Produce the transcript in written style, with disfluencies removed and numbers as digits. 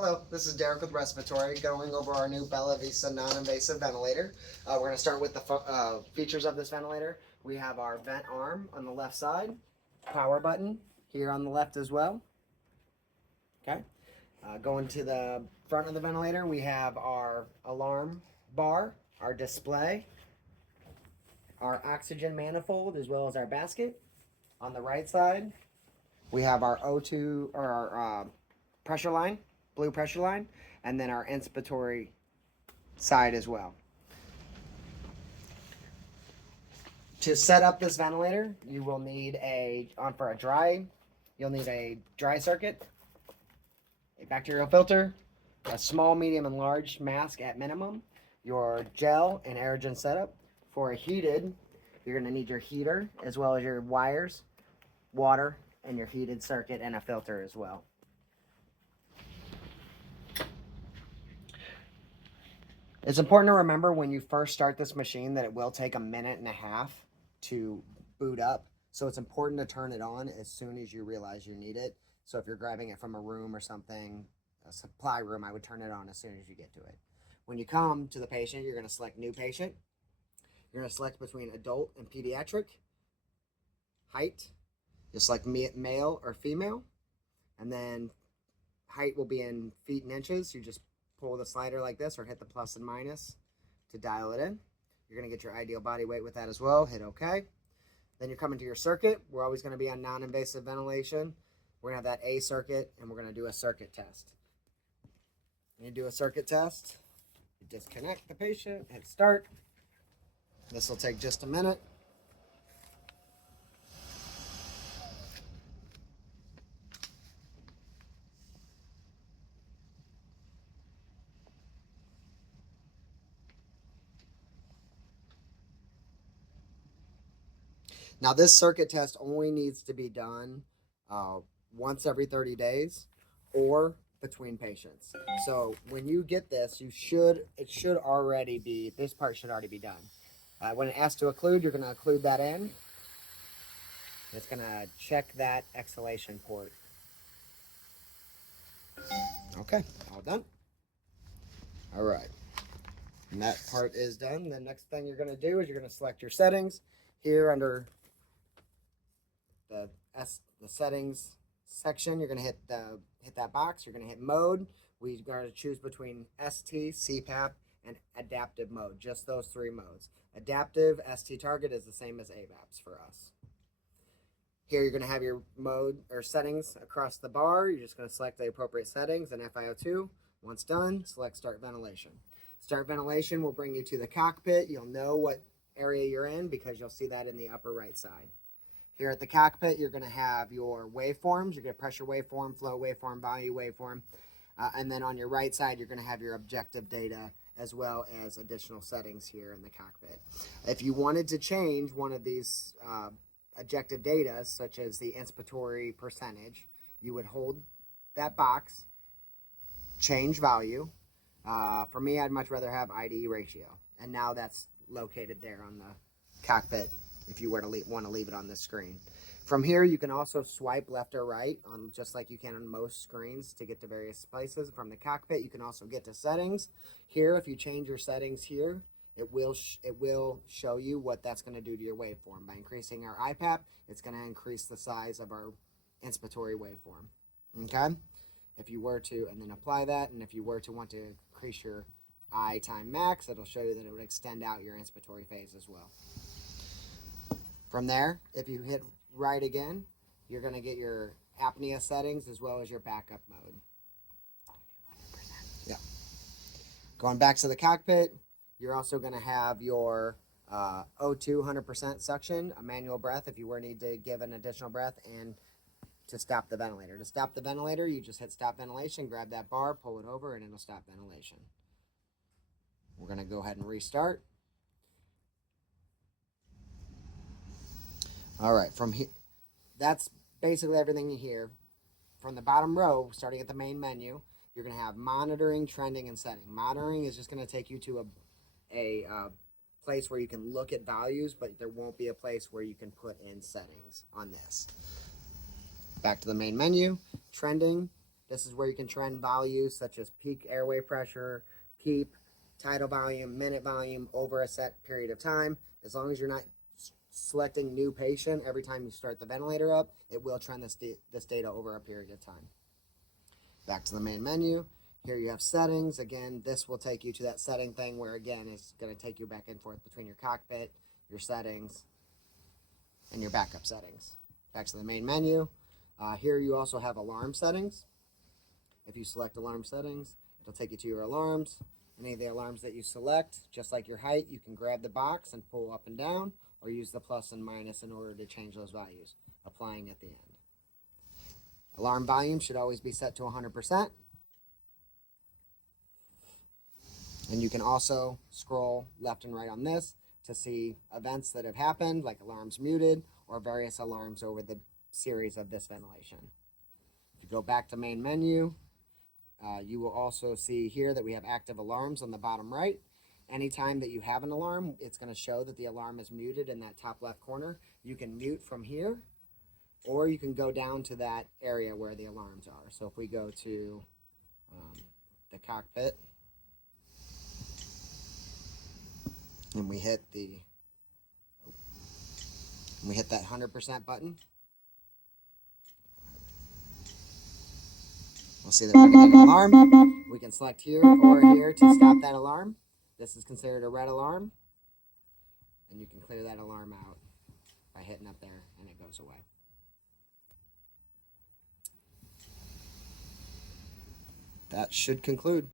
Hello, this is Derek with Respiratory, going over our new BellaVista non-invasive ventilator. We're going to start with the features of this ventilator. We have our vent arm on the left side, power button here on the left as well. Okay. Going to the front of the ventilator, we have our alarm bar, our display, our oxygen manifold, as well as our basket. On the right side, we have our O2 or our pressure line, blue pressure line, and then our inspiratory side as well. To set up this ventilator, you will need you'll need a dry circuit, a bacterial filter, a small, medium, and large mask at minimum, your gel and aerogen setup. For a heated, you're going to need your heater as well as your wires, water, and your heated circuit and a filter as well. It's important to remember when you first start this machine that it will take a minute and a half to boot up. So it's important to turn it on as soon as you realize you need it. So if you're grabbing it from a room or something, a supply room, I would turn it on as soon as you get to it. When you come to the patient, you're going to select new patient. You're going to select between adult and pediatric. Height, you'll select male or female. And then height will be in feet and inches. You just pull the slider like this or hit the plus and minus to dial it in. You're going to get your ideal body weight with that as well. Hit OK. Then you're coming to your circuit. We're always going to be on non-invasive ventilation. We're going to have that A circuit, and we're going to do a circuit test. When you do a circuit test, you disconnect the patient, hit start. This will take just a minute. Now, this circuit test only needs to be done once every 30 days or between patients. So when you get this, this part should already be done. When it asks to occlude, you're going to occlude that in. It's going to check that exhalation port. Okay, all done. All right. And that part is done. The next thing you're going to do is you're going to select your settings here under the settings section. You're going to hit that box. You're going to hit mode. We're going to choose between ST, CPAP, and adaptive mode. Just those three modes. Adaptive ST target is the same as AVAPs for us. Here you're going to have your mode or settings across the bar. You're just going to select the appropriate settings and FiO2. Once done, select start ventilation. Start ventilation will bring you to the cockpit. You'll know what area you're in because you'll see that in the upper right side. Here at the cockpit, you're going to have your waveforms. You're going to pressure waveform, flow waveform, value waveform. And then on your right side, you're going to have your objective data as well as additional settings here in the cockpit. If you wanted to change one of these objective data, such as the inspiratory percentage, you would hold that box, change value. For me, I'd much rather have IDE ratio. And now that's located there on the cockpit if you were to want to leave it on this screen. From here, you can also swipe left or right, just like you can on most screens, to get to various places. From the cockpit, you can also get to settings. Here, if you change your settings here, it will show you what that's going to do to your waveform. By increasing our IPAP, it's going to increase the size of our inspiratory waveform. Okay? If you were to, and then apply that, and if you were to want to increase your I time max, it'll show you that it would extend out your inspiratory phase as well. From there, if you hit right again, you're going to get your apnea settings as well as your backup mode. Yeah. Going back to the cockpit, you're also going to have your O2 100% suction, a manual breath if you were need to give an additional breath, and to stop the ventilator. To stop the ventilator, you just hit stop ventilation, grab that bar, pull it over, and it'll stop ventilation. We're going to go ahead and restart. All right, from here, that's basically everything you hear. From the bottom row, starting at the main menu, you're going to have monitoring, trending, and setting. Monitoring is just going to take you to a place where you can look at values, but there won't be a place where you can put in settings on this. Back to the main menu, trending. This is where you can trend values such as peak airway pressure, PEEP, tidal volume, minute volume over a set period of time. As long as you're not selecting new patient every time you start the ventilator up, it will trend this data over a period of time. Back to the main menu. Here you have settings. Again, this will take you to that setting thing where, again, it's going to take you back and forth between your cockpit, your settings, and your backup settings. Back to the main menu. Here you also have alarm settings. If you select alarm settings, it'll take you to your alarms. Any of the alarms that you select, just like your height, you can grab the box and pull up and down, or use the plus and minus in order to change those values, applying at the end. Alarm volume should always be set to 100%. And you can also scroll left and right on this to see events that have happened, like alarms muted, or various alarms over the series of this ventilation. If you go back to main menu, you will also see here that we have active alarms on the bottom right. Anytime that you have an alarm, it's going to show that the alarm is muted in that top left corner. You can mute from here, or you can go down to that area where the alarms are. So if we go to the cockpit, and we hit that 100% button, we'll see that we're going to get an alarm. We can select here or here to stop that alarm. This is considered a red alarm, and you can clear that alarm out by hitting up there, and it goes away. That should conclude.